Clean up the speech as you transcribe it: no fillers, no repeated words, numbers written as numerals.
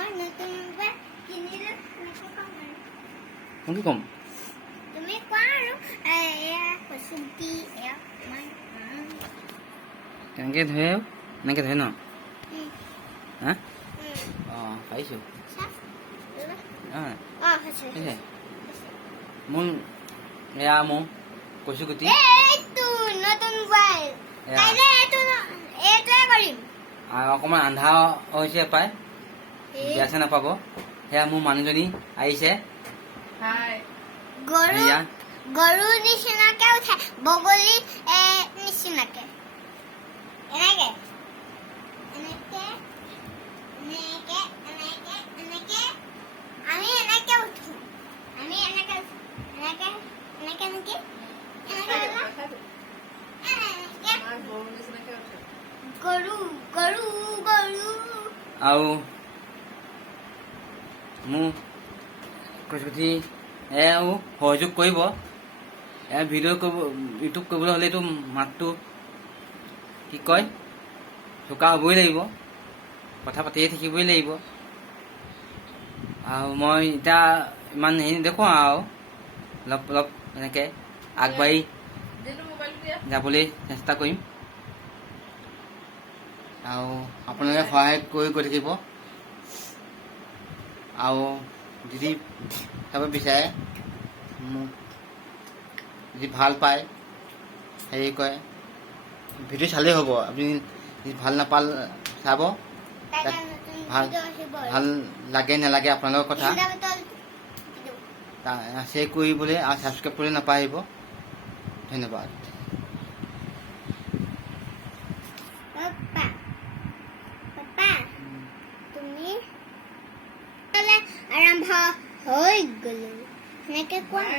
মই নতুন মোবাইল কিনিলো এনেকৈ কম আৰু মই কি ক'ম তুমি কোৱা আৰু এয়া কচুটি এয়া মই কেনেকৈ ধৰে এনেকৈ ধৰে ন হা অঁ পাৰিছোঁ হৈছে মোৰ এয়া মোৰ কচুগুটি এইটো নতুন মোবাইল কাইলৈ এইটোৱে কৰিম আৰু অকণমান আন্ধাৰ হৈছে পাই গেছে নাপাব সেয়া মোৰ মানুহজনী আহিছে গৰু নিচিনাকে উঠে বগলী নিচিনাকে এনেকে এনেকে এনেকে এনেকে এনেকে আমি এনেকে উঠো আমি এনেকে এনেকে এনেকে নেকি গৰু গৰু গৰু আৰু মোৰ কচুগুটি এয়াও সহযোগ কৰিব এয়া ভিডিঅ' কৰিব ইউটিউব কৰিবলৈ হ'লে এইটো মাতটো কি কয় চোকা হ'বই লাগিব কথা পাতিয়ে থাকিবই লাগিব আৰু মই এতিয়া ইমান হেৰি নেদেখোঁ আৰু অলপ অলপ এনেকৈ আগবাঢ়ি যাবলৈ চেষ্টা কৰিম আৰু আপোনালোকে সহায় কৰি গৈ থাকিব আৰু যদি চাব বিচাৰে মোক যদি ভাল পায় হেৰি কয় ভিডিঅ' চালেই হ'ব আপুনি যদি ভাল নাপাল চাব ভাল ভাল লাগে নালাগে আপোনালোকৰ কথা শ্বেয়াৰ কৰিবলৈ আৰু ছাবস্ক্ৰাইব কৰিবলৈ নাপাহৰিব ধন্যবাদ তুমি আৰম্ভ হৈ গ'লো সেনেকে কোৱা